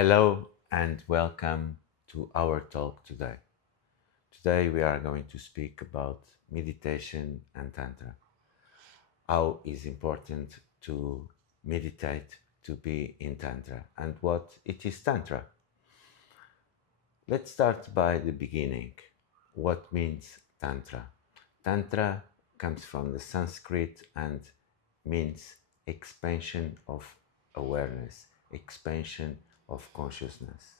Hello and welcome to our talk today. Today we are going to speak about meditation and Tantra. How is important to meditate to be in Tantra and what it is Tantra. Let's start by the beginning. What means Tantra? Tantra comes from the Sanskrit and means expansion of awareness, expansion of consciousness.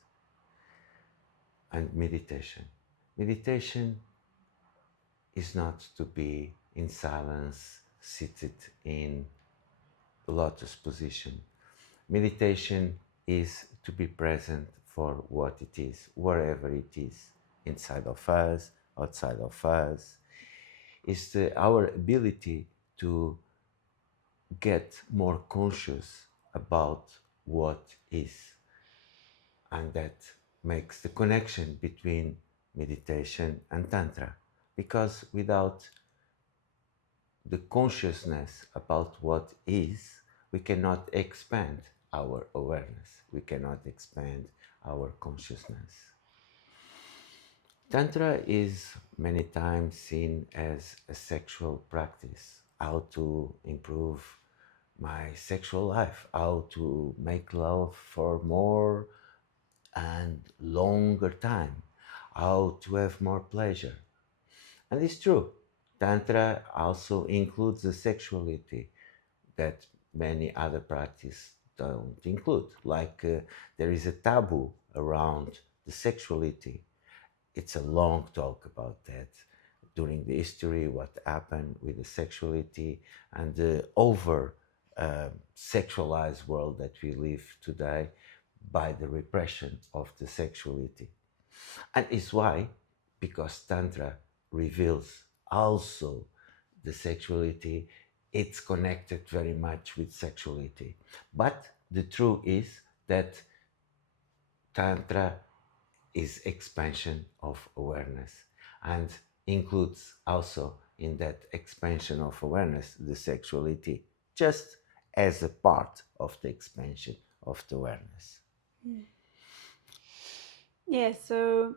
And meditation. Meditation is not to be in silence, seated in lotus position. Meditation is to be present for what it is, wherever it is, inside of us, outside of us. It's our ability to get more conscious about what is, and that makes the connection between meditation and Tantra. Because without the consciousness about what is, we cannot expand our awareness, we cannot expand our consciousness. Tantra is many times seen as a sexual practice, how to improve my sexual life, how to make love for more and longer time, how to have more pleasure. And it's true, Tantra also includes the sexuality that many other practices don't include. Like there is a taboo around the sexuality. It's a long talk about that during the history, what happened with the sexuality and the over sexualized world that we live today by the repression of the sexuality. And it's why, because Tantra reveals also the sexuality, it's connected very much with sexuality. But the truth is that Tantra is expansion of awareness and includes also in that expansion of awareness the sexuality just as a part of the expansion of the awareness. Yeah, so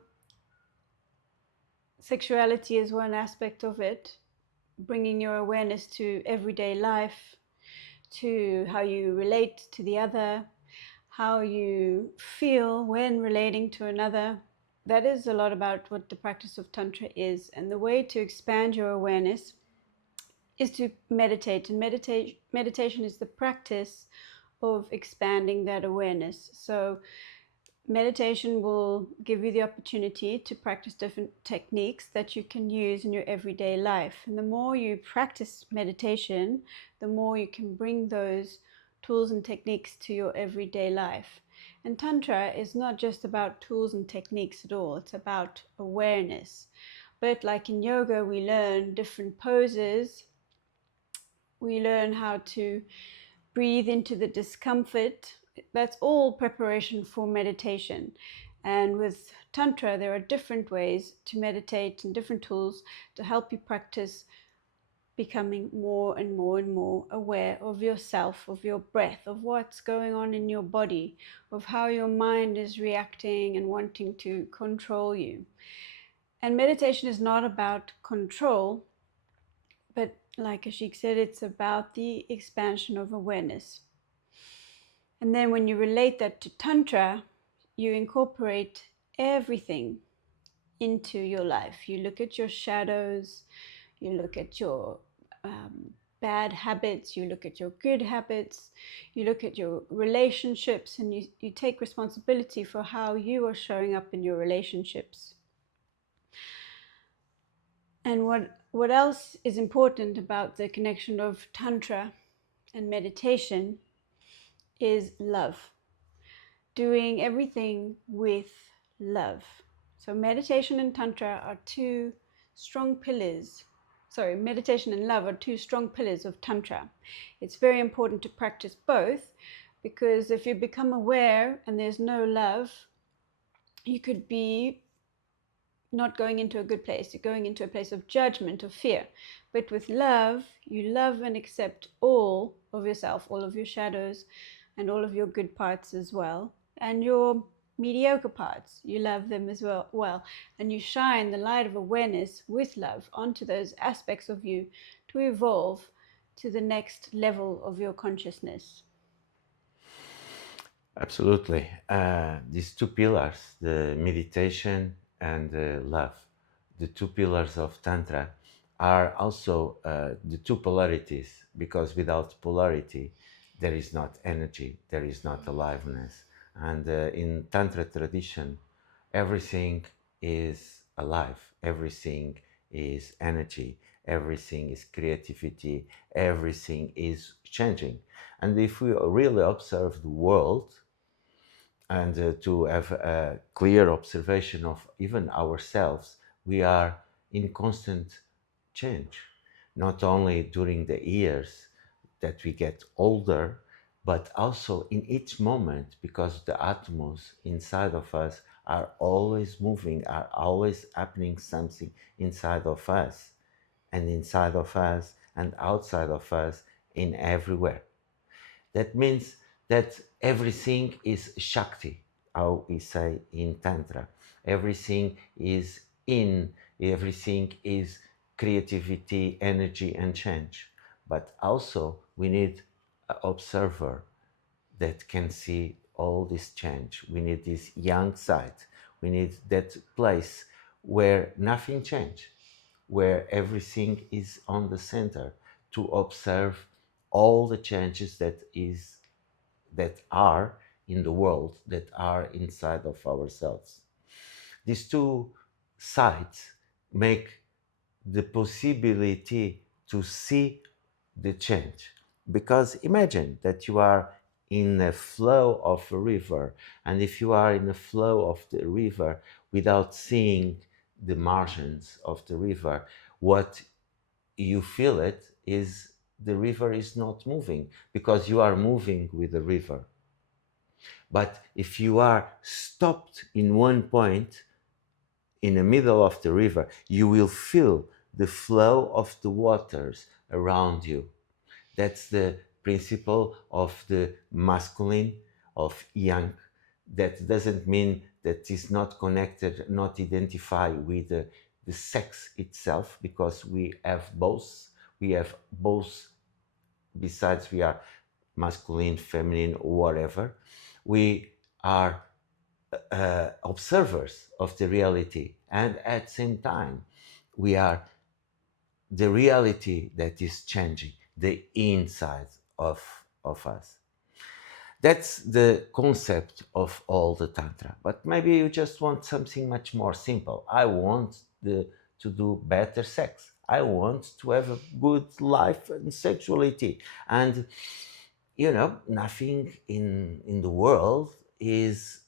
sexuality is one aspect of it, bringing your awareness to everyday life, to how you relate to the other, how you feel when relating to another. That is a lot about what the practice of Tantra is. And the way to expand your awareness is to meditate. And meditation is the practice of expanding that awareness. So meditation will give you the opportunity to practice different techniques that you can use in your everyday life. And the more you practice meditation, the more you can bring those tools and techniques to your everyday life. And Tantra is not just about tools and techniques at all, it's about awareness. But like in yoga, we learn different poses, we learn how to breathe into the discomfort. That's all preparation for meditation. And with Tantra, there are different ways to meditate and different tools to help you practice becoming more and more and more aware of yourself, of your breath, of what's going on in your body, of how your mind is reacting and wanting to control you. And meditation is not about control, but like Ashik said, it's about the expansion of awareness. And then when you relate that to Tantra, you incorporate everything into your life. You look at your shadows, you look at your bad habits, you look at your good habits, you look at your relationships, and you take responsibility for how you are showing up in your relationships. And what else is important about the connection of Tantra and meditation is love. Doing everything with love. So meditation and Tantra are two strong pillars. Sorry, meditation and love are two strong pillars of Tantra. It's very important to practice both, because if you become aware and there's no love, you could be not going into a good place. You're going into a place of judgment, of fear. But with love, you love and accept all of yourself, all of your shadows, and all of your good parts as well. and your mediocre parts, you love them as well, and you shine the light of awareness with love onto those aspects of you to evolve to the next level of your consciousness. Absolutely. These two pillars, the meditation and the love, the two pillars of Tantra, are also the two polarities, because without polarity, there is not energy, there is not aliveness. And in Tantra tradition, everything is alive, everything is energy, everything is creativity, everything is changing. And if we really observe the world, and to have a clear observation of even ourselves, we are in constant change, not only during the years that we get older, but also in each moment, because the atoms inside of us are always moving, are always happening something inside of us, and inside of us and outside of us, in everywhere. That means that everything is Shakti, how we say in Tantra. Everything is in, everything is creativity, energy, and change. But also, we need an observer that can see all this change. We need this young side. We need that place where nothing changes, where everything is on the center, to observe all the changes that are in the world, that are inside of ourselves. These two sides make the possibility to see the change. Because imagine that you are in a flow of a river, and if you are in a flow of the river without seeing the margins of the river, what you feel it is the river is not moving, because you are moving with the river. But if you are stopped in one point in the middle of the river, you will feel the flow of the waters around you. That's the principle of the masculine, of yang. That doesn't mean that it's not connected, not identified with the sex itself, because we have both. We have both. Besides, we are masculine, feminine, whatever. We are observers of the reality, and at the same time, we are the reality that is changing, the inside of us. That's the concept of all the Tantra. But maybe you just want something much more simple. I want to do better sex. I want to have a good life and sexuality. And, nothing in the world is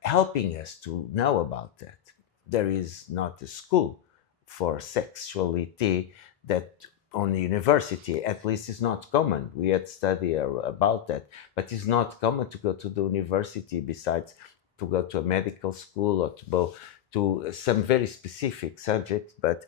helping us to know about that. There is not a school for sexuality that on the university, at least, is not common. We had study about that, but it's not common to go to the university, besides to go to a medical school or to go to some very specific subject. But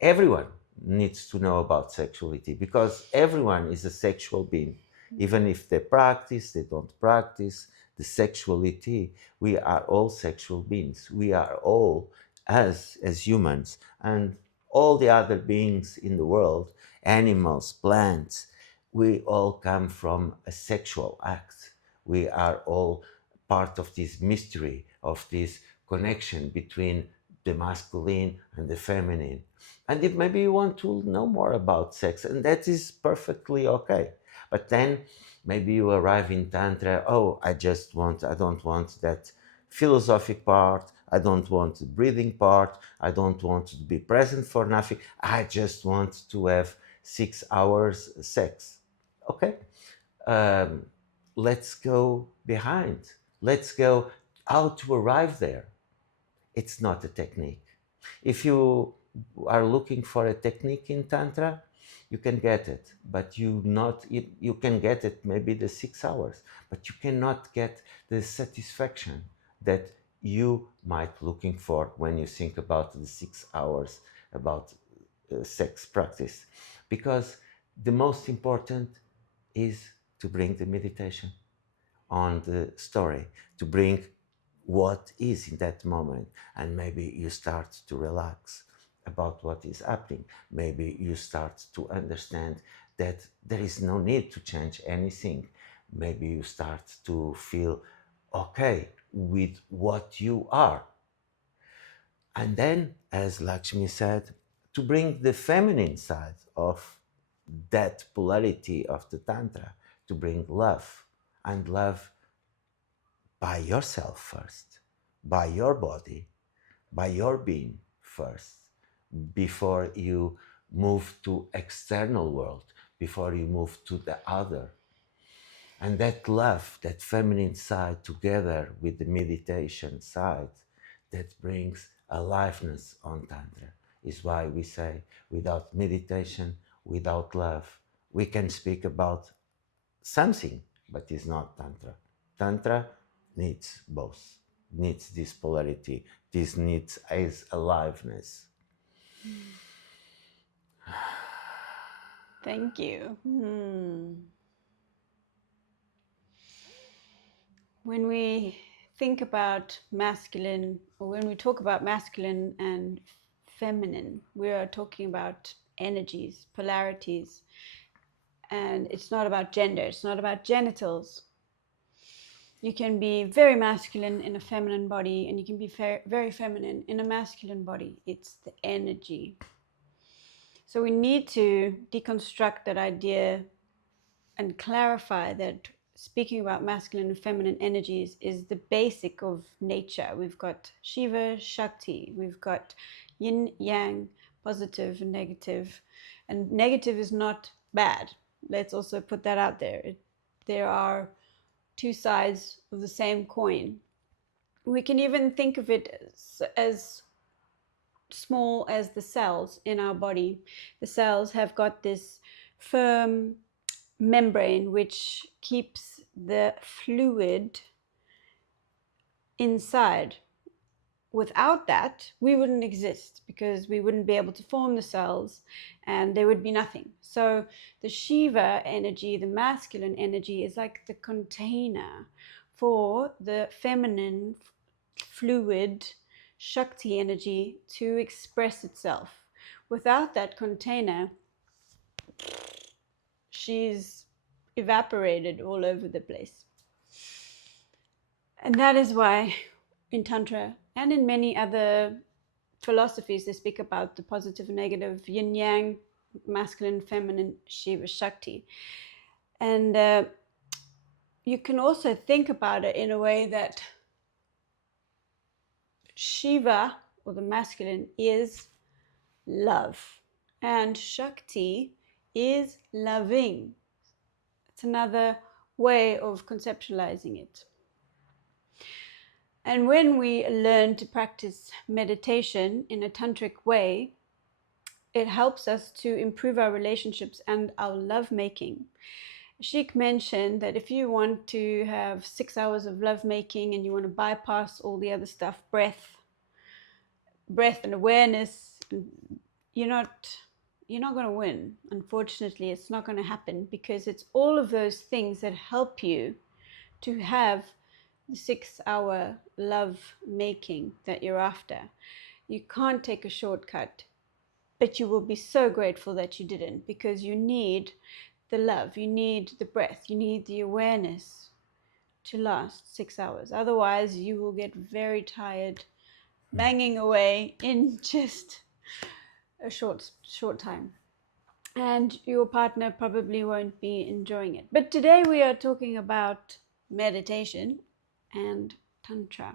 everyone needs to know about sexuality, because everyone is a sexual being, even if they practice, they don't practice the sexuality. We are all sexual beings. We are all, as humans, and all the other beings in the world, animals, plants, we all come from a sexual act. We are all part of this mystery, of this connection between the masculine and the feminine. And if maybe you want to know more about sex, and that is perfectly okay. But then maybe you arrive in Tantra, oh, I don't want that philosophic part, I don't want the breathing part, I don't want to be present for nothing, I just want to have 6 hours sex. Okay, um, let's go behind. Let's go how to arrive there. It's not a technique. If you are looking for a technique in Tantra, you can get it, but you can get it maybe the 6 hours, but you cannot get the satisfaction that you might looking for when you think about the 6 hours about sex practice, because the most important is to bring the meditation. on the story, to bring what is in that moment, and maybe you start to relax about what is happening. Maybe you start to understand that there is no need to change anything. Maybe you start to feel okay with what you are. And then, as Lakshmi said, to bring the feminine side of that polarity of the Tantra, to bring love, and love by yourself first, by your body, by your being first, before you move to external world, before you move to the other. And that love, that feminine side, together with the meditation side, that brings aliveness on Tantra, is why we say without meditation, without love, we can speak about something, but it's not Tantra. Tantra needs both, needs this polarity, this needs as aliveness. Thank you. When we think about masculine, or when we talk about masculine and feminine, we are talking about energies, polarities, and it's not about gender, it's not about genitals. You can be very masculine in a feminine body, and you can be very feminine in a masculine body. It's the energy. So we need to deconstruct that idea and clarify that speaking about masculine and feminine energies is the basic of nature. We've got Shiva, Shakti, we've got yin, yang, positive and negative. And negative is not bad. Let's also put that out there. There are two sides of the same coin. We can even think of it as small as the cells in our body. The cells have got this firm membrane which keeps the fluid inside. Without that, we wouldn't exist, because we wouldn't be able to form the cells and there would be nothing. So the Shiva energy, the masculine energy, is like the container for the feminine fluid Shakti energy to express itself. Without that container, she's evaporated all over the place. And that is why in Tantra and in many other philosophies, they speak about the positive and negative, yin yang, masculine, feminine, Shiva, Shakti. And you can also think about it in a way that Shiva, or the masculine, is love, and Shakti is loving. It's another way of conceptualizing it. And when we learn to practice meditation in a tantric way, it helps us to improve our relationships and our lovemaking. Sheik mentioned that if you want to have 6 hours of lovemaking and you want to bypass all the other stuff, breath and awareness, you're not going to win. Unfortunately, it's not going to happen, because it's all of those things that help you to have the 6-hour love making that you're after. You can't take a shortcut, but you will be so grateful that you didn't, because you need the love, you need the breath, you need the awareness to last 6 hours. Otherwise, you will get very tired banging away in just a short time. And your partner probably won't be enjoying it. But today we are talking about meditation and Tantra.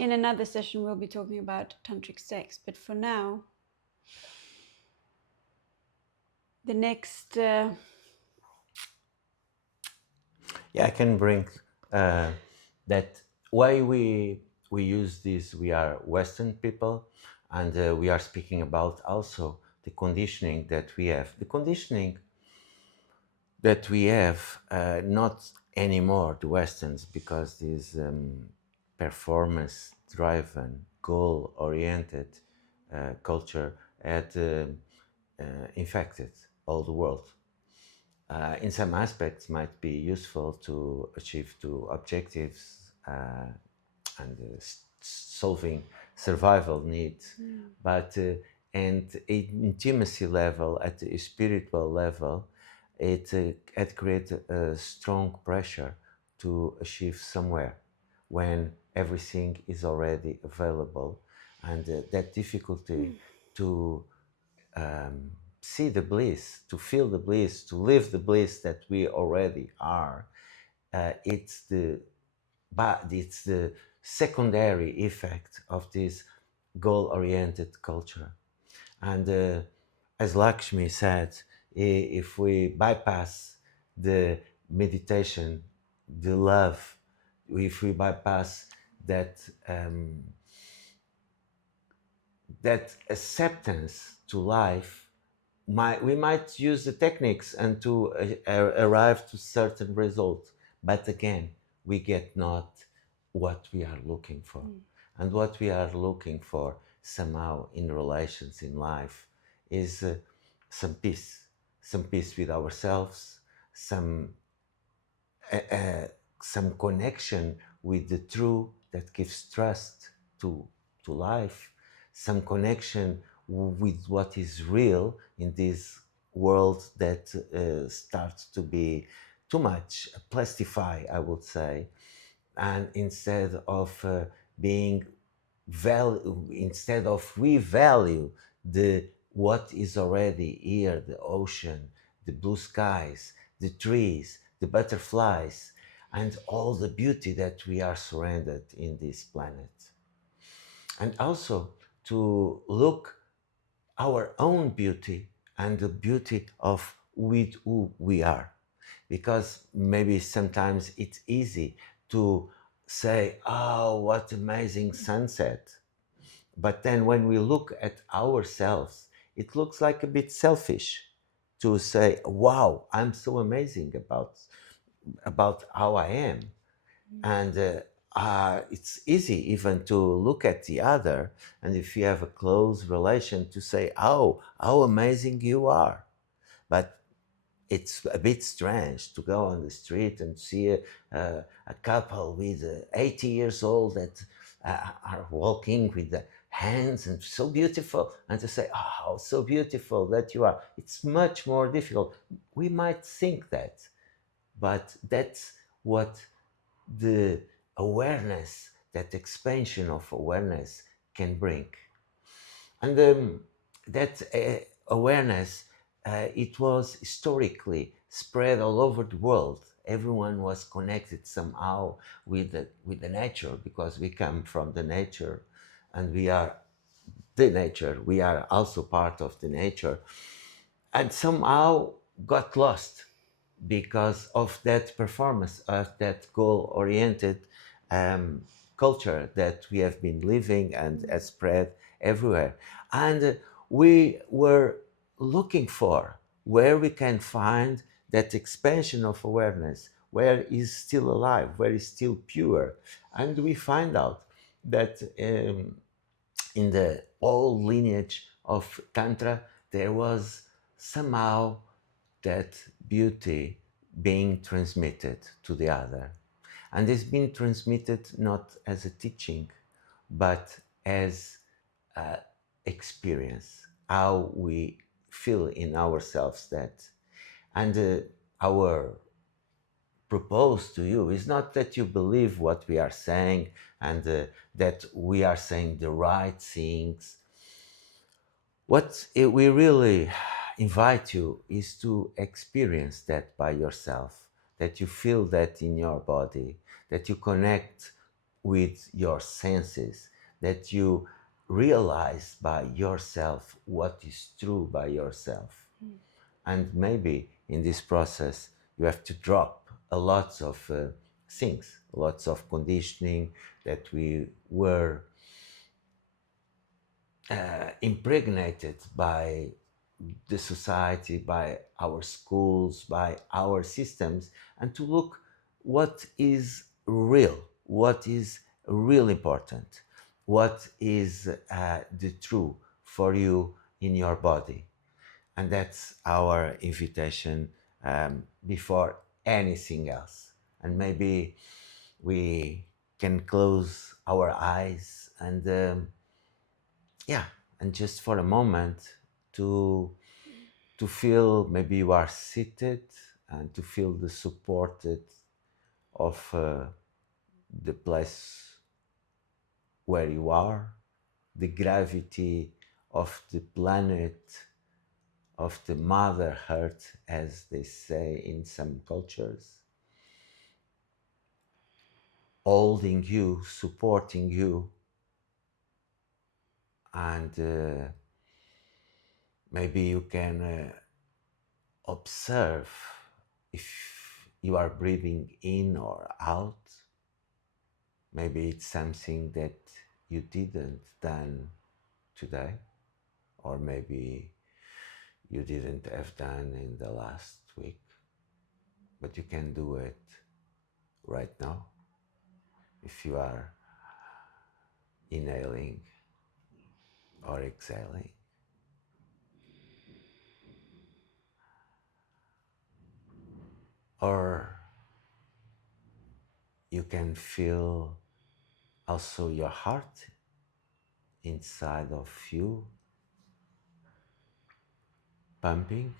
In another session, we'll be talking about tantric sex. But for now, the next... I can bring that why we use this. We are Western people, and we are speaking about also the conditioning that we have. The conditioning that we have, not anymore the Westerns, because this performance-driven, goal-oriented culture had infected all the world. in some aspects might be useful to achieve two objectives and solving survival needs, but and intimacy level at the spiritual level, it creates a strong pressure to achieve somewhere when everything is already available, and that difficulty to see the bliss, to feel the bliss, to live the bliss that we already are. It's the but it's the secondary effect of this goal-oriented culture. And as Lakshmi said, if we bypass the meditation, the love, if we bypass that that acceptance to life, we might use the techniques and to arrive to certain results, but again we get not what we are looking for. And what we are looking for somehow in relations in life is some peace, some peace with ourselves, some uh, uh, some connection with the true that gives trust to life, some connection with what is real in this world that starts to be too much plastified, I would say. And instead of being instead of we value the what is already here, the ocean, the blue skies, the trees, the butterflies, and all the beauty that we are surrounded in this planet. And also to look our own beauty and the beauty of with who we are, because maybe sometimes it's easy to say, oh, what amazing sunset, but then when we look at ourselves, it looks like a bit selfish to say, wow, I'm so amazing about how I am. And it's easy even to look at the other, and if you have a close relation, to say, oh, how amazing you are. But it's a bit strange to go on the street and see a couple with 80 years old that are walking with the hands and so beautiful, and to say, oh, so beautiful that you are. It's much more difficult. We might think that, but that's what the awareness, that expansion of awareness can bring. And that awareness, it was historically spread all over the world. Everyone was connected somehow with the nature, because we come from the nature, and we are the nature. We are also part of the nature, and somehow got lost because of that performance, of that goal-oriented um, culture that we have been living and has spread everywhere. And we were looking for where we can find that expansion of awareness, where is still alive, where is still pure. And we find out that in the old lineage of Tantra, there was somehow that beauty being transmitted to the other. And it's been transmitted not as a teaching, but as experience, how we feel in ourselves that. And our propose to you is not that you believe what we are saying and that we are saying the right things. What we really invite you is to experience that by yourself, that you feel that in your body, that you connect with your senses, that you realize by yourself what is true by yourself. And maybe in this process, you have to drop a lots of things, lots of conditioning that we were impregnated by the society, by our schools, by our systems, and to look what is real, what is real important, what is the true for you in your body. And that's our invitation before anything else. And maybe we can close our eyes and yeah, and just for a moment to feel, maybe you are seated, and to feel the supported of the place where you are, the gravity of the planet, of the mother earth, as they say in some cultures, holding you, supporting you, and maybe you can observe if you are breathing in or out. Maybe it's something that you didn't done today, or maybe you didn't have done in the last week, but you can do it right now if you are inhaling or exhaling. Or you can feel also your heart inside of you pumping,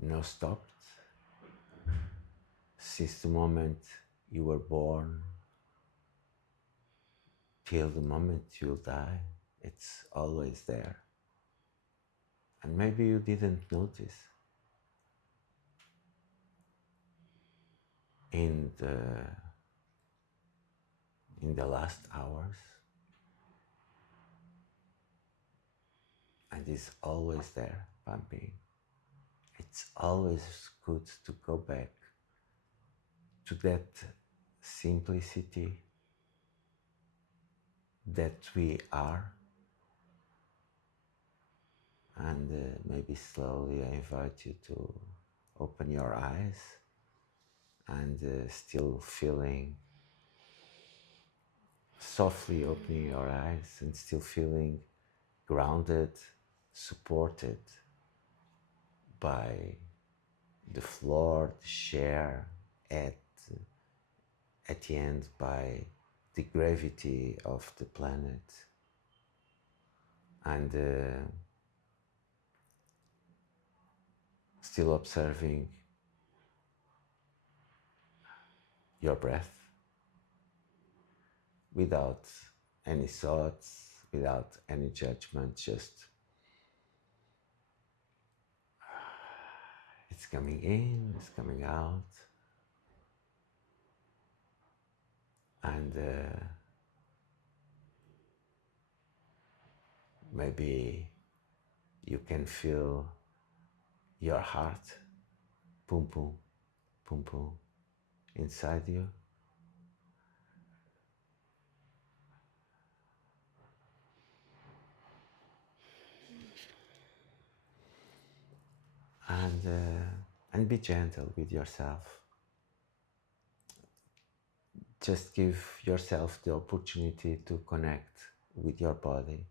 no stopped, since the moment you were born till the moment you'll die. It's always there. And maybe you didn't notice in the last hours, and it's always there pumping. It's always good to go back to that simplicity that we are. And maybe slowly I invite you to open your eyes, and still feeling, softly opening your eyes and still feeling grounded, supported by the floor, the chair, at the end by the gravity of the planet, and still observing your breath without any thoughts, without any judgment, just it's coming in, it's coming out, and maybe you can feel your heart, pum pum, pum pum, inside you. And be gentle with yourself. Just give yourself the opportunity to connect with your body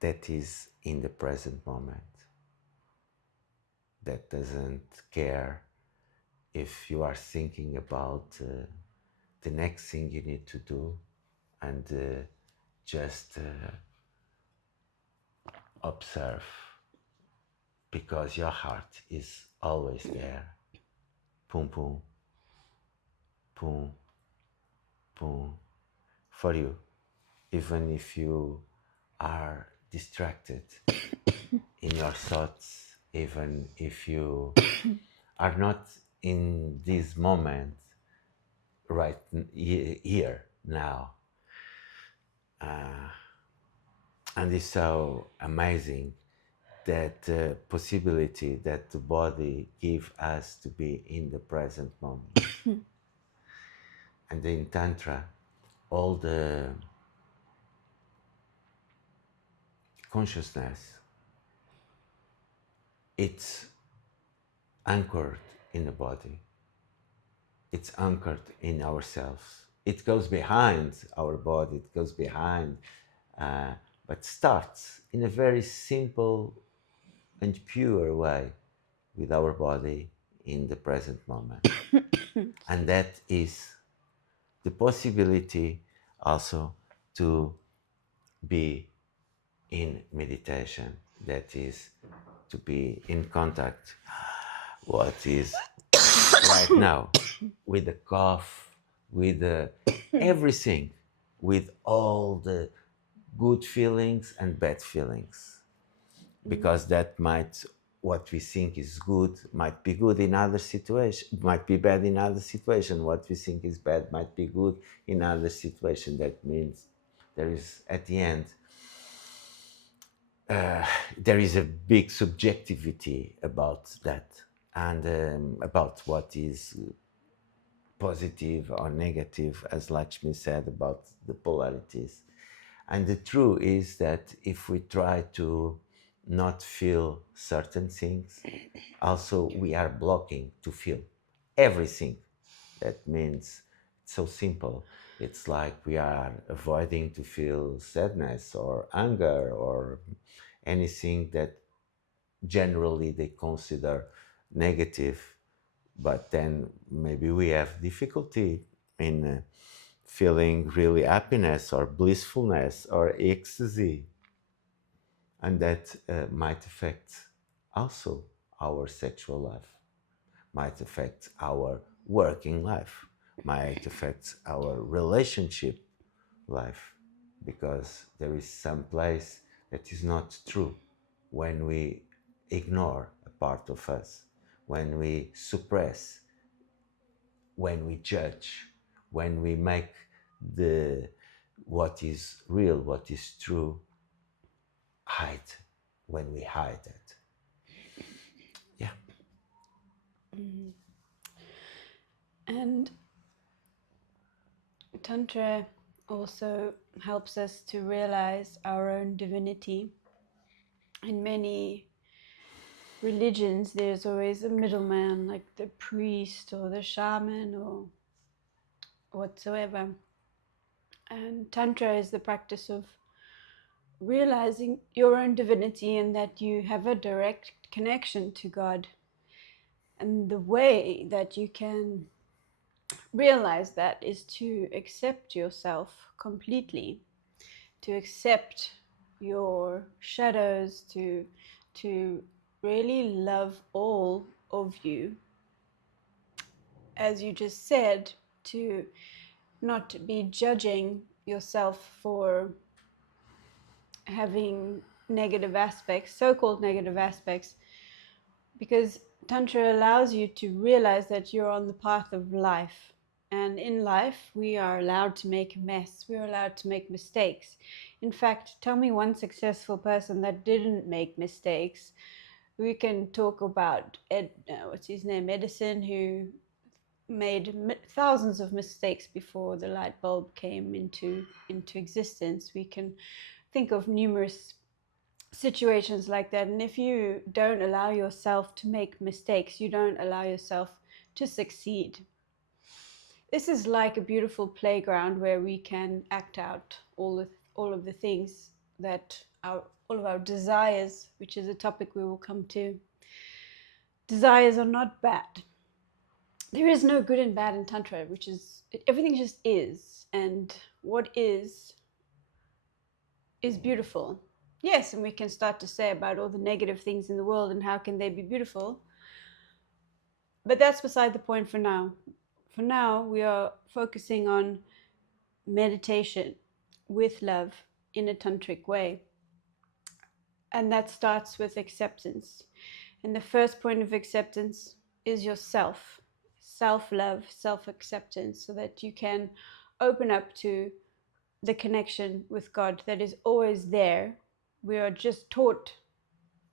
that is in the present moment, that doesn't care if you are thinking about the next thing you need to do, and just observe, because your heart is always there. Pum pum, pum pum, for you, even if you are distracted in your thoughts, even if you are not in this moment, right here, now. And it's so amazing that possibility that the body give us to be in the present moment. And in Tantra, all the consciousness, it's anchored in the body. It's anchored in ourselves. It goes behind our body, it goes behind, but starts in a very simple and pure way with our body in the present moment. And that is the possibility also to be in meditation, that is to be in contact what is right now with the cough, with everything, with all the good feelings and bad feelings, because that might, what we think is good might be good in other situation, might be bad in other situation. What we think is bad might be good in other situation. That means there is, at the end, there is a big subjectivity about that, and about what is positive or negative, as Lakshmi said, about the polarities. And the truth is that if we try to not feel certain things, also we are blocking to feel everything. That means it's so simple. It's like we are avoiding to feel sadness or anger or anything that generally they consider negative, but then maybe we have difficulty in feeling really happiness or blissfulness or ecstasy, and that might affect also our sexual life, might affect our working life, might affect our relationship life, because there is some place that is not true when we ignore a part of us, when we suppress, when we judge, when we make the what is real, what is true, hide, when we hide it. Yeah. And Tantra also helps us to realize our own divinity. In many religions, there's always a middleman, like the priest or the shaman or whatsoever. And Tantra is the practice of realizing your own divinity and that you have a direct connection to God. And the way that you can realize that is to accept yourself completely, to accept your shadows, to really love all of you, as you just said, to not be judging yourself for having negative aspects, so-called negative aspects, because Tantra allows you to realize that you're on the path of life. And in life, we are allowed to make a mess. We're allowed to make mistakes. In fact, tell me one successful person that didn't make mistakes. We can talk about what's his name, Edison, who made thousands of mistakes before the light bulb came into existence. We can think of numerous situations like that. And if you don't allow yourself to make mistakes, you don't allow yourself to succeed. This is like a beautiful playground where we can act out all of the things that all of our desires, which is a topic we will come to. Desires are not bad. There is no good and bad in Tantra, which is, everything just is. And what is beautiful. Yes, and we can start to say about all the negative things in the world and how can they be beautiful. But that's beside the point for now. For now, we are focusing on meditation with love in a tantric way. And that starts with acceptance. And the first point of acceptance is yourself, self-love, self-acceptance, so that you can open up to the connection with God that is always there. We are just taught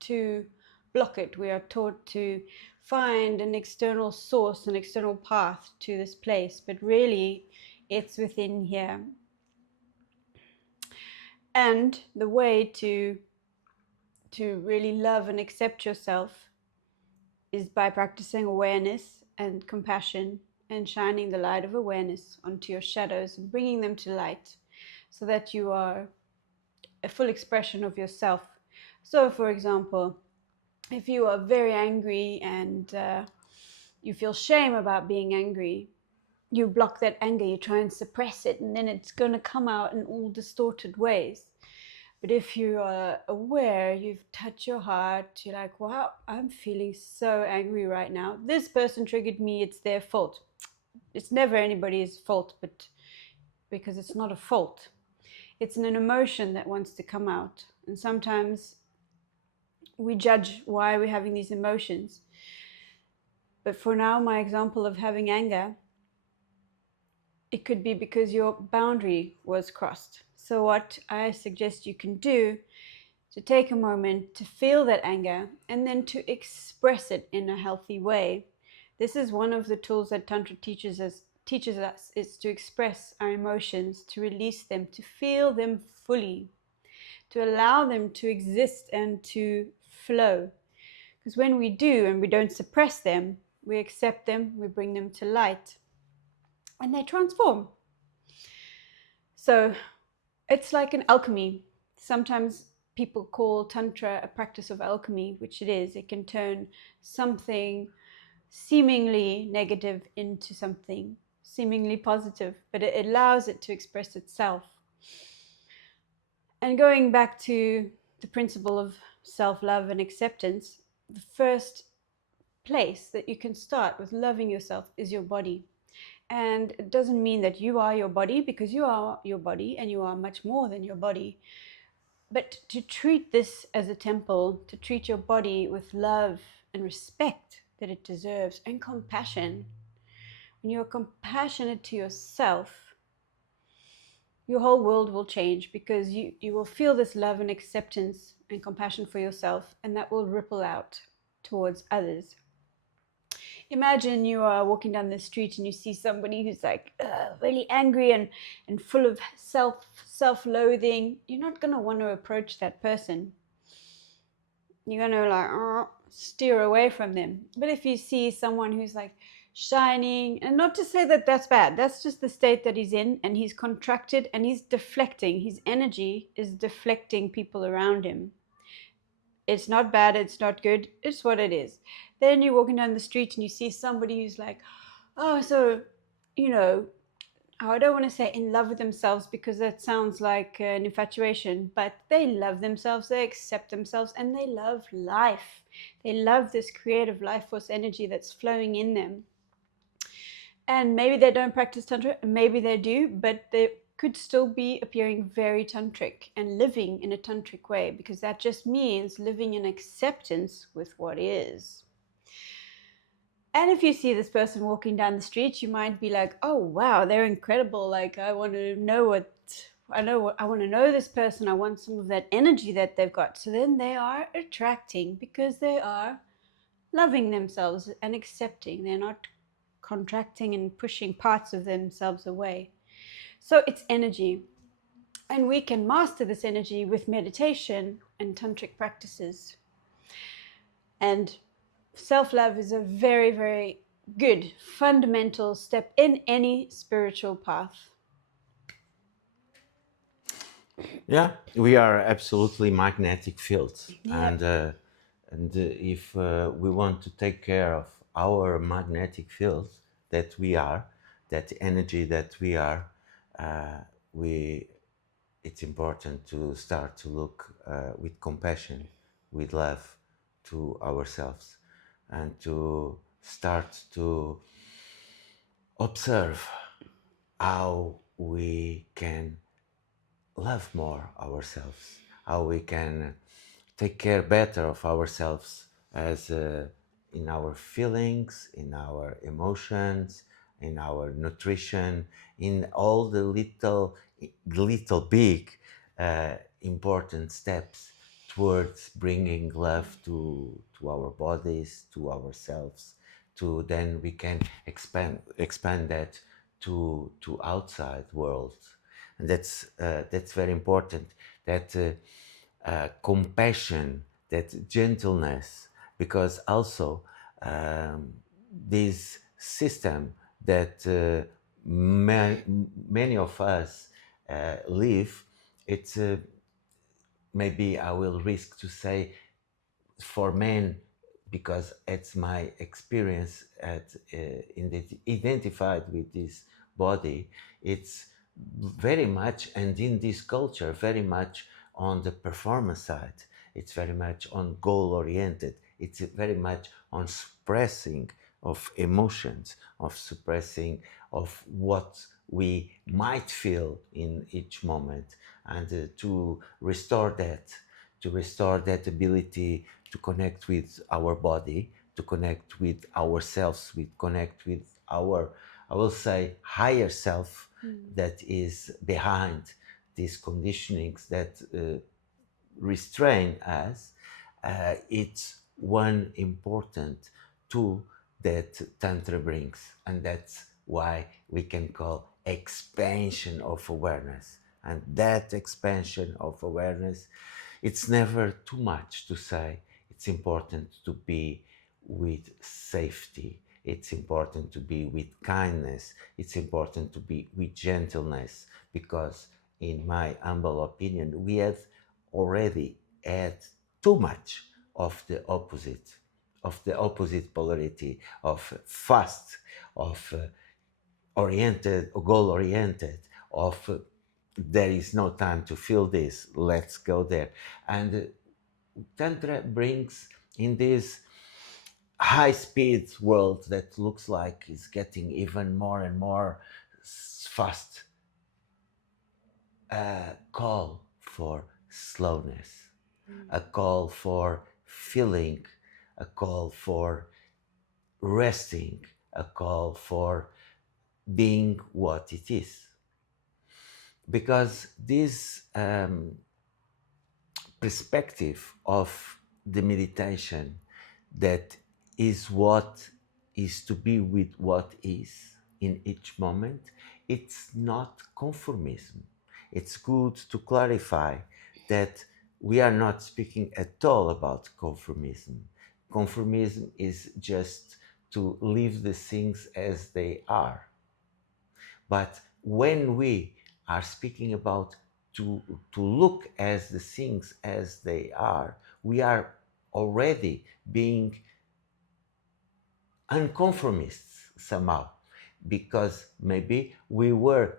to block it. We are taught to find an external source, an external path to this place, but really it's within here. And the way to really love and accept yourself is by practicing awareness and compassion and shining the light of awareness onto your shadows and bringing them to light so that you are a full expression of yourself. So, for example, If you are very angry and you feel shame about being angry, you block that anger, you try and suppress it, and then it's going to come out in all distorted ways. But if you are aware, you've touched your heart, you're like, wow, I'm feeling so angry right now. This person triggered me, it's their fault. It's never anybody's fault, but because it's not a fault. It's an emotion that wants to come out. And sometimes we judge why we're having these emotions. But for now, my example of having anger, it could be because your boundary was crossed. So, what I suggest you can do to take a moment to feel that anger and then to express it in a healthy way. This is one of the tools that Tantra teaches us is to express our emotions, to release them, to feel them fully, to allow them to exist and to flow. Because when we do and we don't suppress them, we accept them, we bring them to light, and they transform. So it's like an alchemy. Sometimes people call Tantra a practice of alchemy, which it is. It can turn something seemingly negative into something seemingly positive, but it allows it to express itself. And going back to the principle of self love and acceptance, the first place that you can start with loving yourself is your body. And it doesn't mean that you are your body, because you are your body and you are much more than your body. But to treat this as a temple, to treat your body with love and respect that it deserves and compassion. When you're compassionate to yourself, your whole world will change, because you will feel this love and acceptance and compassion for yourself, and that will ripple out towards others. Imagine you are walking down the street and you see somebody who's like really angry and full of self-loathing. You're not going to want to approach that person. You're going to like steer away from them. But if you see someone who's like shining, and not to say that that's bad, that's just the state that he's in, and he's contracted and he's deflecting, his energy is deflecting people around him. It's not bad, it's not good, it's what it is. Then you're walking down the street and you see somebody who's like, oh, so, you know, I don't want to say in love with themselves, because that sounds like an infatuation, but they love themselves, they accept themselves, and they love life. They love this creative life force energy that's flowing in them. And maybe they don't practice Tantra, maybe they do, but they could still be appearing very tantric and living in a tantric way, because that just means living in acceptance with what is. And if you see this person walking down the street, you might be like, oh wow, they're incredible, like I want to know what I want to know this person, I want some of that energy that they've got. So then they are attracting, because they are loving themselves and accepting. They're not contracting and pushing parts of themselves away. So it's energy. And we can master this energy with meditation and tantric practices. And self love is a very, very good fundamental step in any spiritual path. Yeah, we are absolutely magnetic fields, Yep. and if we want to take care of our magnetic field that we are, that energy that we are, we it's important to start to look with compassion, with love to ourselves, and to start to observe how we can love more ourselves, how we can take care better of ourselves as in our feelings, in our emotions, in our nutrition, in all the little big important steps towards bringing love to our bodies, to ourselves, to then we can expand that to outside world. And that's very important, that compassion, that gentleness, because also this system that many of us live, it's maybe I will risk to say for men, because it's my experience at identified with this body, it's very much, and in this culture, very much on the performance side. It's very much on goal oriented. It's very much on suppressing of emotions, of suppressing of what we might feel in each moment, and to restore that ability to connect with our body, to connect with ourselves, with connect with our, I will say, higher self that is behind these conditionings that restrain us. It's one important tool that Tantra brings, and that's why we can call expansion of awareness. And that expansion of awareness, it's never too much to say. It's important to be with safety. It's important to be with kindness. It's important to be with gentleness, because, in my humble opinion, we have already had too much of the opposite polarity, of fast, of oriented, goal oriented, of there is no time to feel this, let's go there. And Tantra brings, in this high speed world that looks like it's getting even more and more fast, a call for slowness, a call for feeling, a call for resting, a call for being what it is. Because this perspective of the meditation, that is what is to be with what is in each moment, it's not conformism. It's good to clarify that we are not speaking at all about conformism. Conformism is just to leave the things as they are. But when we are speaking about to look as the things as they are, we are already being unconformists somehow, because maybe we were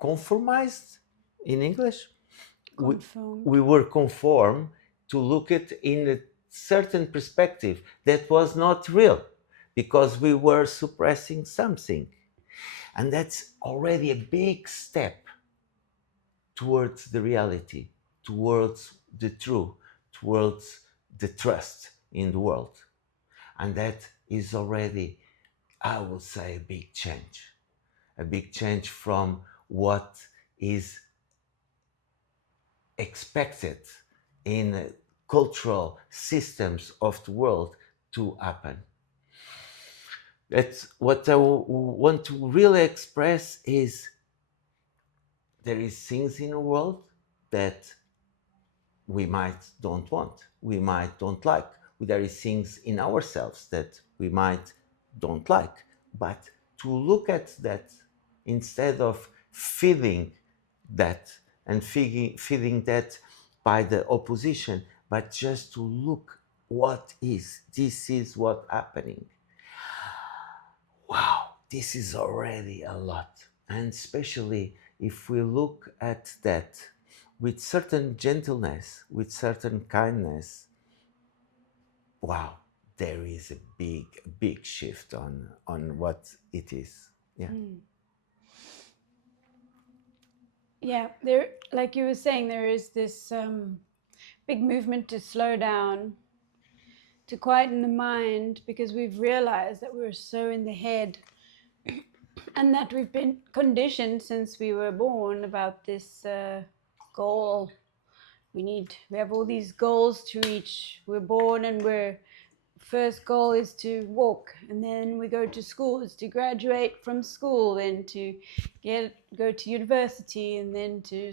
conformized in English. We, Confirmed. we were conformed to look at in a certain perspective that was not real, because we were suppressing something. And that's already a big step towards the reality, towards the truth, towards the trust in the world. And that is already, I would say, a big change from what is expected in cultural systems of the world to happen. That's what I want to really express is there is things in the world that we might don't want, we might don't like. There is things in ourselves that we might don't like. But to look at that instead of feeding that and feeding that by the opposition, but just to look what is, this is what happening. Wow, this is already a lot. And especially if we look at that with certain gentleness, with certain kindness, wow, there is a big shift on what it is. Yeah. Yeah, there, like you were saying, there is this big movement to slow down, to quieten the mind, because we've realized that we're so in the head and that we've been conditioned since we were born about this goal. We have all these goals to reach. We're born and we're first goal is to walk, and then we go to school is to graduate from school, then to go to university, and then to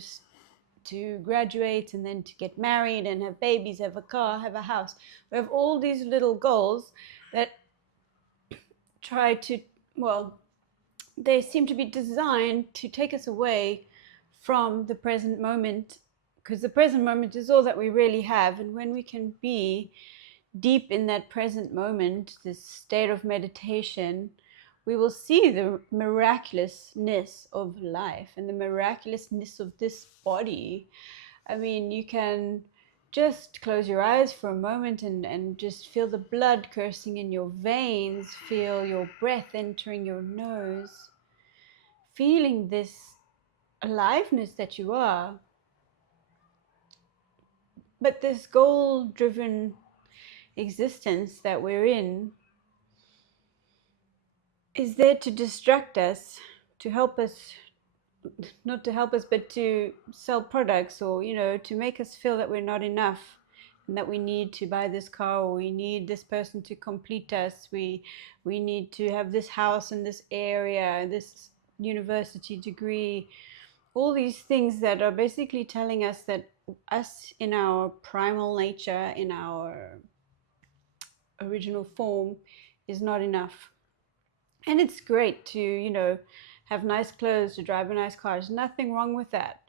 graduate, and then to get married and have babies, have a car, have a house. We have all these little goals that try to, well, they seem to be designed to take us away from the present moment, because the present moment is all that we really have. And when we can be deep in that present moment, this state of meditation, we will see the miraculousness of life and the miraculousness of this body. I mean, you can just close your eyes for a moment and just feel the blood coursing in your veins, feel your breath entering your nose, feeling this aliveness that you are. But this goal driven existence that we're in is there to distract us, to help us, not to help us, but to sell products, or, to make us feel that we're not enough and that we need to buy this car, or we need this person to complete us. We need to have this house in this area, this university degree, all these things that are basically telling us that us in our primal nature, in our original form, is not enough. And it's great to, have nice clothes, to drive a nice car. There's nothing wrong with that.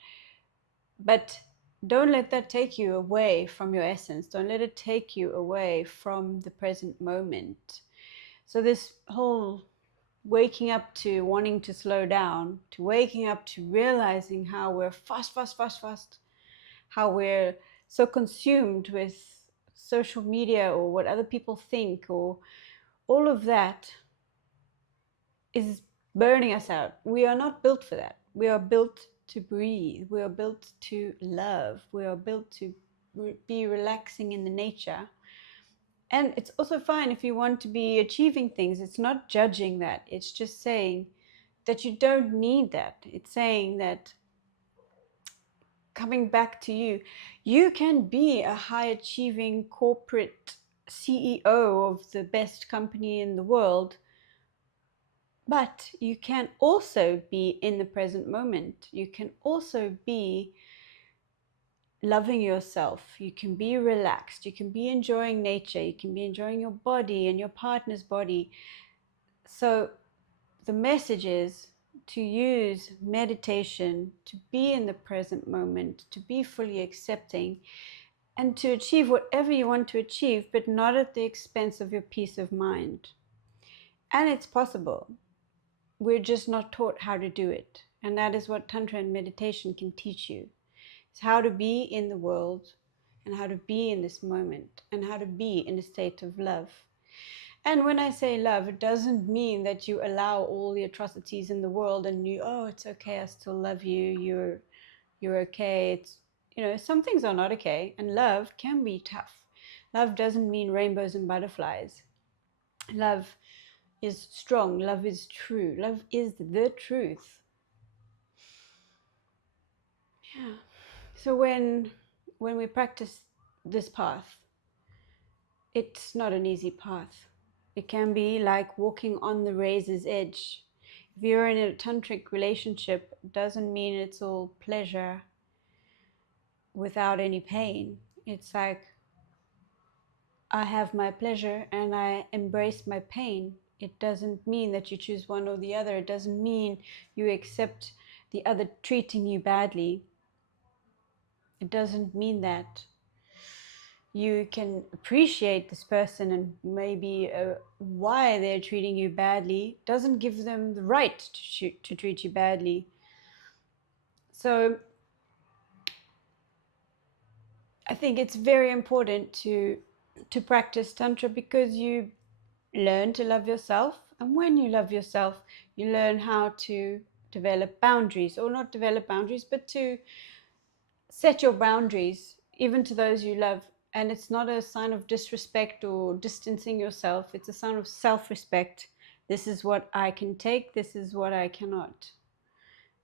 But don't let that take you away from your essence. Don't let it take you away from the present moment. So, this whole waking up to wanting to slow down, to waking up to realizing how we're fast, fast, fast, fast, how we're so consumed with social media or what other people think, or all of that is burning us out. We are not built for that. We are built to breathe. We are built to love. We are built to be relaxing in the nature. And it's also fine if you want to be achieving things. It's not judging that. It's just saying that you don't need that. It's saying that, coming back to you, you can be a high achieving corporate CEO of the best company in the world, but you can also be in the present moment. You can also be loving yourself. You can be relaxed. You can be enjoying nature. You can be enjoying your body and your partner's body. So the message is to use meditation to be in the present moment, to be fully accepting, and to achieve whatever you want to achieve, but not at the expense of your peace of mind. And it's possible. We're just not taught how to do it. And that is what Tantra and meditation can teach you. It's how to be in the world, and how to be in this moment, and how to be in a state of love. And when I say love, it doesn't mean that you allow all the atrocities in the world and it's okay, I still love you, you're okay. It's, some things are not okay, and love can be tough. Love doesn't mean rainbows and butterflies. Love is strong. Love is true. Love is the truth. Yeah. So when we practice this path, it's not an easy path. It can be like walking on the razor's edge. If you're in a tantric relationship, it doesn't mean it's all pleasure without any pain. It's like, I have my pleasure and I embrace my pain. It doesn't mean that you choose one or the other. It doesn't mean you accept the other treating you badly. It doesn't mean that. You can appreciate this person, and maybe why they're treating you badly doesn't give them the right to treat you badly. So I think it's very important to practice Tantra, because you learn to love yourself. And when you love yourself, you learn how to develop boundaries, or not develop boundaries, but to set your boundaries, even to those you love. And it's not a sign of disrespect or distancing yourself, it's a sign of self-respect. This is what I can take, this is what I cannot.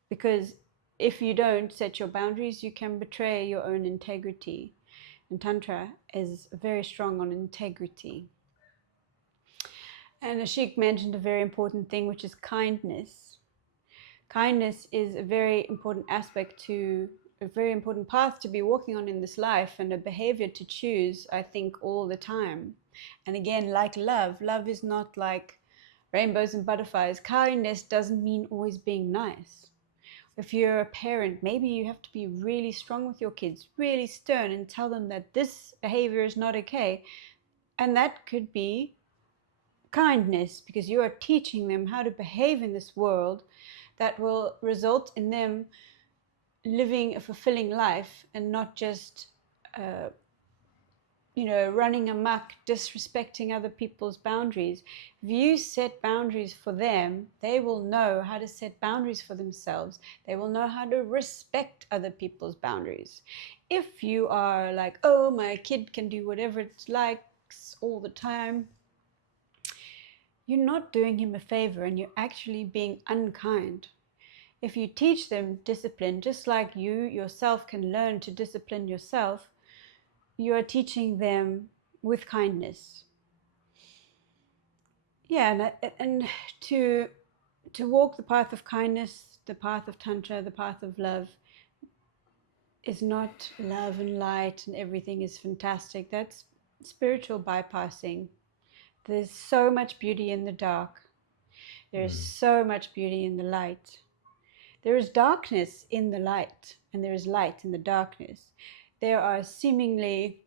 Because if you don't set your boundaries, you can betray your own integrity. And Tantra is very strong on integrity. And Ashik mentioned a very important thing, which is kindness. Kindness is a very important aspect to a very important path to be walking on in this life, and a behavior to choose, I think, all the time. And again, like love is not like rainbows and butterflies. Kindness doesn't mean always being nice. If you're a parent, maybe you have to be really strong with your kids, really stern, and tell them that this behavior is not okay. And that could be kindness, because you are teaching them how to behave in this world that will result in them living a fulfilling life and not just uh, running amok, disrespecting other people's boundaries. If you set boundaries for them, they will know how to set boundaries for themselves. They will know how to respect other people's boundaries. If you are like, oh, my kid can do whatever it likes all the time, you're not doing him a favor, and you're actually being unkind. If you teach them discipline, just like you yourself can learn to discipline yourself, you are teaching them with kindness. Yeah, and to walk the path of kindness, the path of Tantra, the path of love, is not love and light and everything is fantastic. That's spiritual bypassing. There's so much beauty in the dark. There's so much beauty in the light. There is darkness in the light, and there is light in the darkness. There are seemingly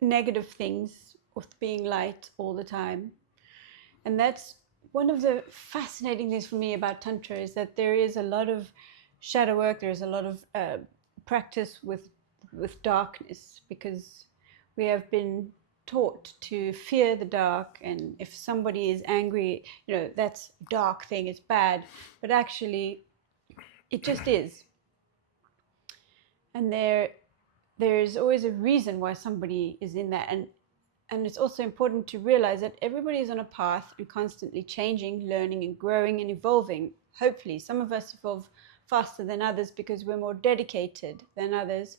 negative things with being light all the time. And that's one of the fascinating things for me about Tantra, is that there is a lot of shadow work, there's a lot of practice with darkness, because we have been taught to fear the dark, and if somebody is angry, that's a dark thing, it's bad, but actually it just is. And there's always a reason why somebody is in that. And it's also important to realize that everybody is on a path and constantly changing, learning and growing and evolving. Hopefully some of us evolve faster than others because we're more dedicated than others,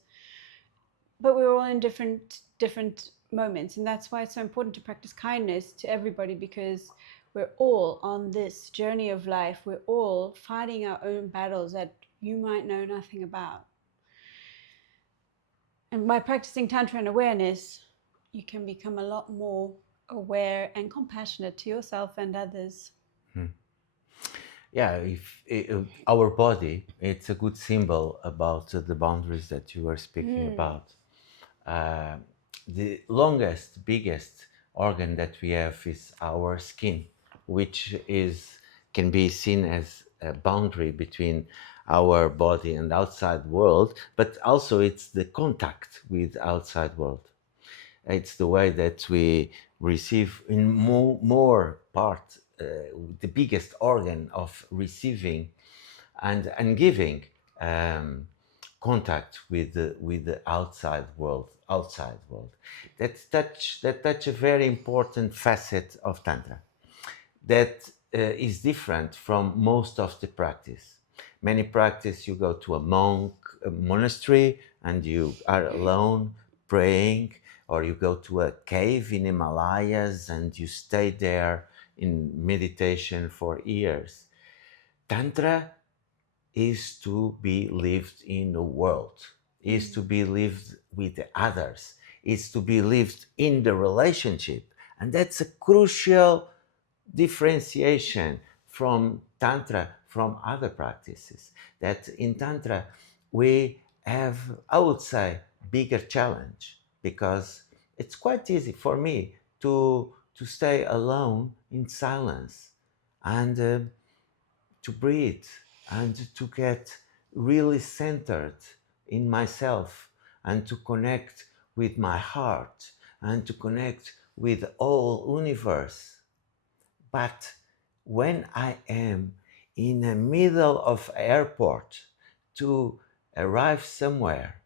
but we're all in different moments. And that's why it's so important to practice kindness to everybody, because we're all on this journey of life. We're all fighting our own battles that you might know nothing about. And by practicing Tantra and awareness, you can become a lot more aware and compassionate to yourself and others. Yeah, if our body, it's a good symbol about the boundaries that you were speaking about. Uh, the longest, biggest organ that we have is our skin, which can be seen as a boundary between our body and outside world, but also it's the contact with outside world. It's the way that we receive in more part, the biggest organ of receiving and giving contact with the outside world. That touch a very important facet of Tantra that is different from most of the practice. Many practice, you go to a monastery, and you are alone praying, or you go to a cave in Himalayas and you stay there in meditation for years. Tantra is to be lived in the world, is to be lived with others, is to be lived in the relationship. And that's a crucial differentiation from Tantra, from other practices. That in Tantra, we have, I would say, bigger challenge, because it's quite easy for me to stay alone in silence and to breathe and to get really centered in myself and to connect with my heart and to connect with the whole universe. But when I am in the middle of airport to arrive somewhere,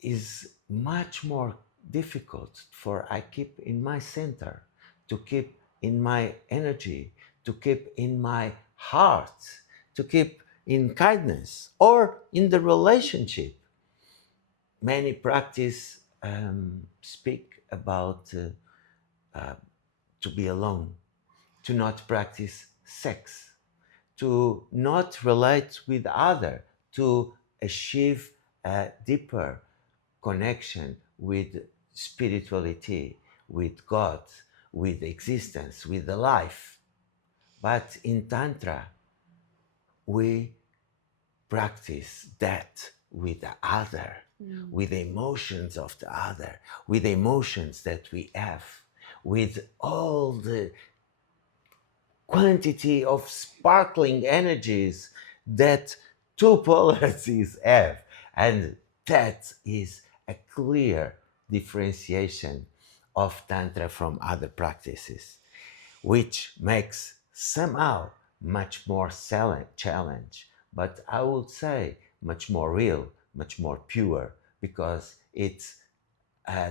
is much more difficult, for I keep in my center, to keep in my energy, to keep in my heart, to keep in kindness or in the relationship. Many practice speak about to be alone, to not practice sex, to not relate with other, to achieve a deeper connection with spirituality, with God, with existence, with the life. But in Tantra, we practice that with the other, with the emotions of the other, with the emotions that we have, with all the quantity of sparkling energies that two polarities have. And that is a clear differentiation of Tantra from other practices, which makes somehow much more challenge, but I would say much more real, much more pure, because it's uh,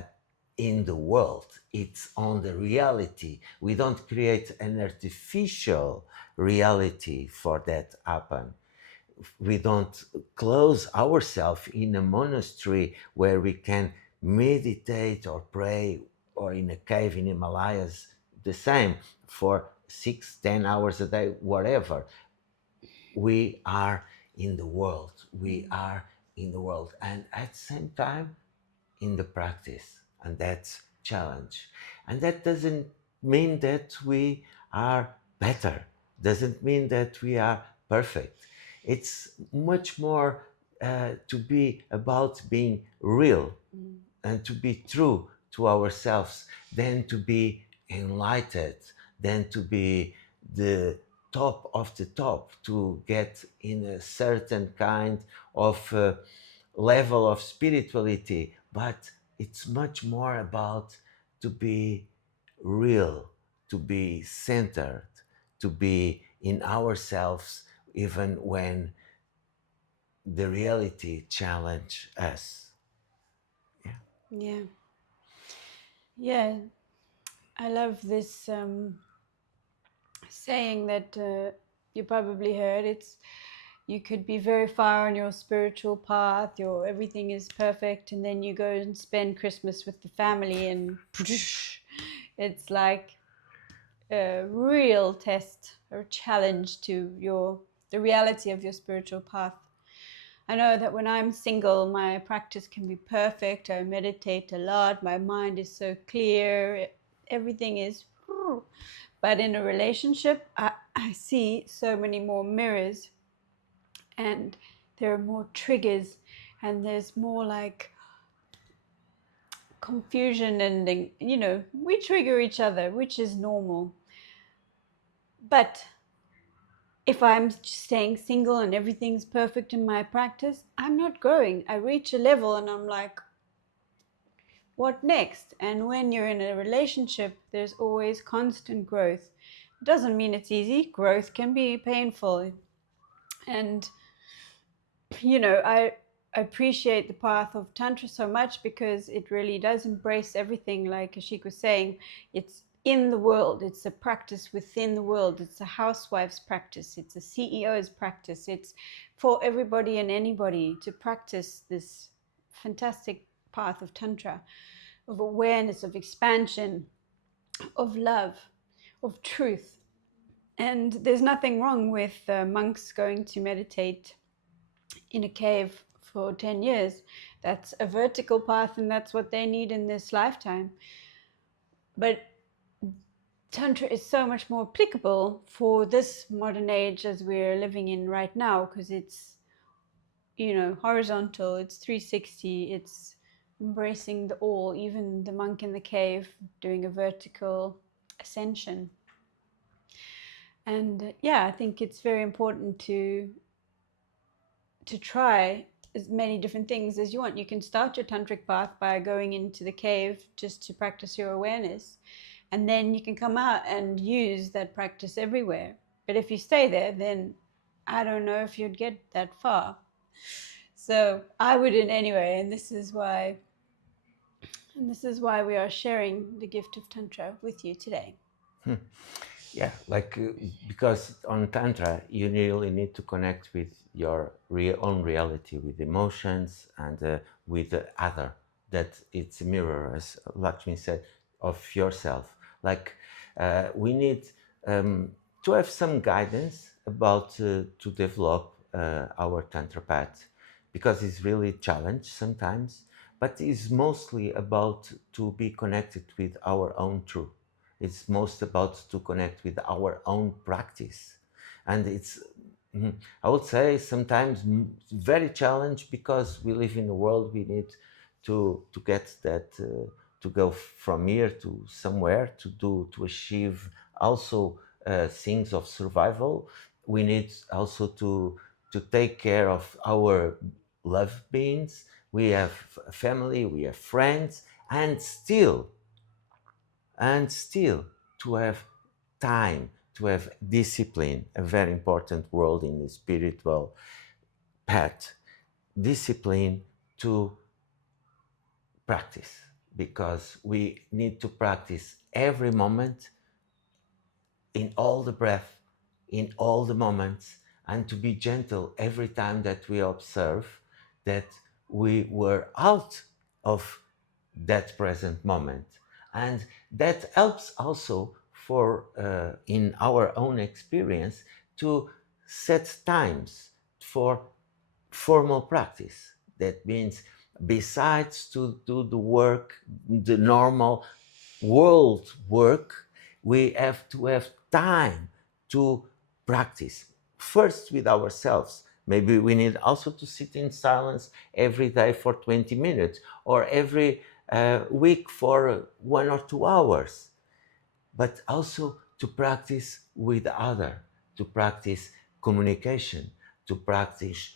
in the world, it's on the reality. We don't create an artificial reality for that happen. We don't close ourselves in a monastery where we can meditate or pray, or in a cave in Himalayas, the same, for 6, 10 hours a day, whatever. We are in the world. We are in the world. And at the same time, in the practice, and that's challenge. And that doesn't mean that we are better, doesn't mean that we are perfect. It's much more to be about being real and to be true to ourselves than to be enlightened, than to be the top of the top, to get in a certain kind of level of spirituality. But it's much more about to be real, to be centered, to be in ourselves, even when the reality challenge us. Yeah. Yeah. Yeah. I love this saying that you probably heard. It's you could be very far on your spiritual path, your everything is perfect, and then you go and spend Christmas with the family, and it's like a real test or challenge to your the reality of your spiritual path. I know that when I'm single, my practice can be perfect. I meditate a lot. My mind is so clear. Everything is. But in a relationship, I see so many more mirrors, and there are more triggers, and there's more like confusion, and we trigger each other, which is normal. But if I'm staying single and everything's perfect in my practice, I'm not growing. I reach a level and I'm like, what next? And when you're in a relationship, there's always constant growth. It doesn't mean it's easy. Growth can be painful. And I appreciate the path of Tantra so much because it really does embrace everything. Like Ashik was saying, it's in the world, it's a practice within the world, it's a housewife's practice, it's a CEO's practice, it's for everybody and anybody to practice this fantastic path of Tantra, of awareness, of expansion, of love, of truth. And there's nothing wrong with monks going to meditate in a cave for 10 years. That's a vertical path, and that's what they need in this lifetime. But Tantra is so much more applicable for this modern age as we're living in right now, because it's, horizontal, it's 360, it's embracing the all, even the monk in the cave doing a vertical ascension. And yeah, I think it's very important to try as many different things as you want. You can start your tantric path by going into the cave just to practice your awareness, and then you can come out and use that practice everywhere. But if you stay there, then I don't know if you'd get that far. So I wouldn't anyway, and this is why we are sharing the gift of Tantra with you today. Yeah, like because on Tantra, you really need to connect with your own reality, with emotions, and with the other. That it's a mirror, as Lakshmi said, of yourself. Like we need to have some guidance about to develop our Tantra path, because it's really a challenge sometimes, but it's mostly about to be connected with our own truth. It's most about to connect with our own practice. And it's, I would say, sometimes very challenged, because we live in a world we need to get that, to go from here to somewhere, to achieve also things of survival. We need also to take care of our loved beings. We have a family, we have friends, and still to have time, to have discipline, a very important word in the spiritual path, discipline to practice, because we need to practice every moment, in all the breath, in all the moments, and to be gentle every time that we observe that we were out of that present moment. And that helps also for, in our own experience, to set times for formal practice. That means, besides to do the work, the normal world work, we have to have time to practice first with ourselves. Maybe we need also to sit in silence every day for 20 minutes, or every week for 1 or 2 hours, but also to practice with other, to practice communication, to practice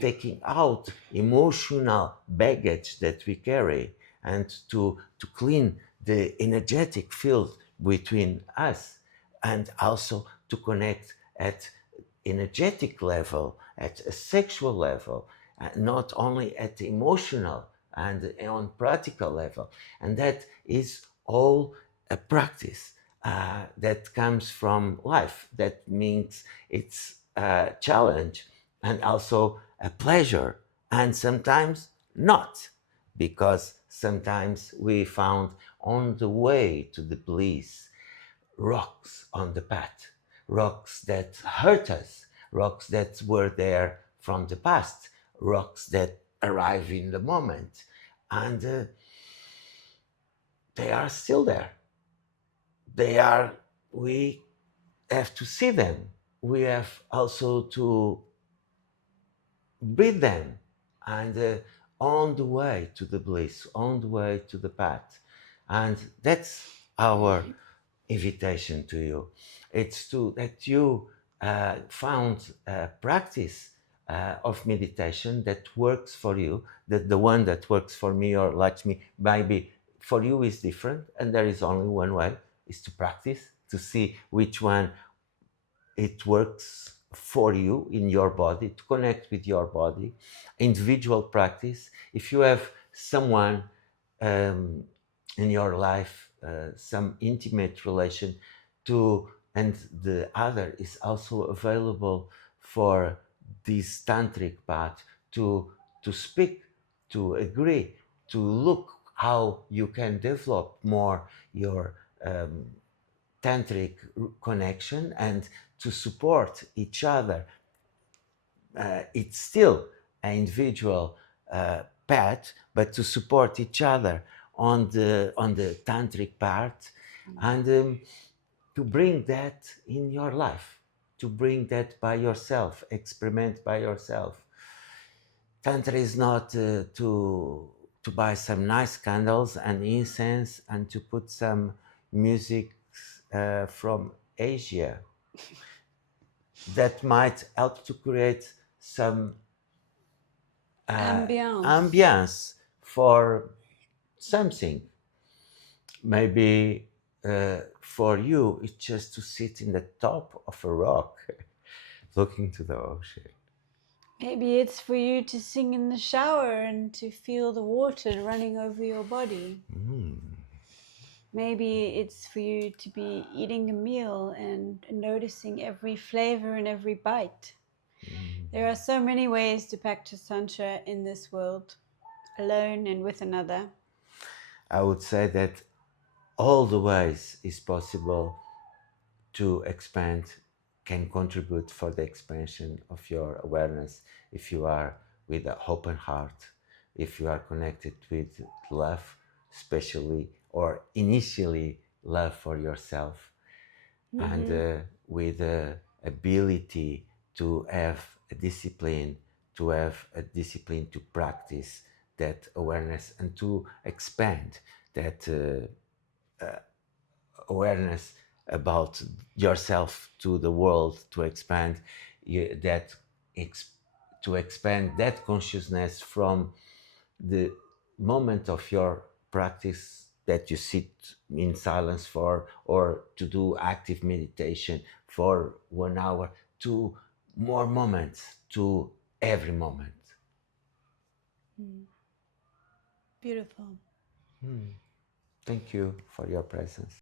taking out emotional baggage that we carry, and to clean the energetic field between us, and also to connect at energetic level, at a sexual level, not only at the emotional and on practical level. And that is all a practice that comes from life. That means it's a challenge, and also a pleasure, and sometimes not, because sometimes we found on the way to the bliss rocks on the path, rocks that hurt us, rocks that were there from the past, rocks that arrive in the moment, and they are still there. They are, we have to see them. We have also to breathe them, and on the way to the bliss, on the way to the path. And that's our invitation to you. It's to that you found a practice of meditation that works for you, that the one that works for me or like me, maybe for you is different, and there is only one way, is to practice, to see which one it works for you in your body, to connect with your body. Individual practice. If you have someone um, in your life, some intimate relation to, and the other is also available for this tantric path, to speak, to agree, to look how you can develop more your um, tantric connection, and to support each other. It's still an individual path, but to support each other on the tantric part, and to bring that in your life, to bring that by yourself, experiment by yourself. Tantra is not to buy some nice candles and incense and to put some music from Asia that might help to create some Ambiance. ambience for something. Maybe for you, it's just to sit in the top of a rock looking to the ocean. Maybe it's for you to sing in the shower and to feel the water running over your body. Maybe it's for you to be eating a meal and noticing every flavor and every bite. There are so many ways to practice Tantra in this world, alone and with another. I would say that all the ways is possible to expand, can contribute for the expansion of your awareness, if you are with an open heart, if you are connected with love, especially or initially love for yourself. and with ability to have a discipline, to practice that awareness and to expand that awareness about yourself to the world, to expand that ex- to expand that consciousness from the moment of your practice that you sit in silence for, or to do active meditation for 1 hour, to more moments, to every moment. Beautiful. Thank you for your presence.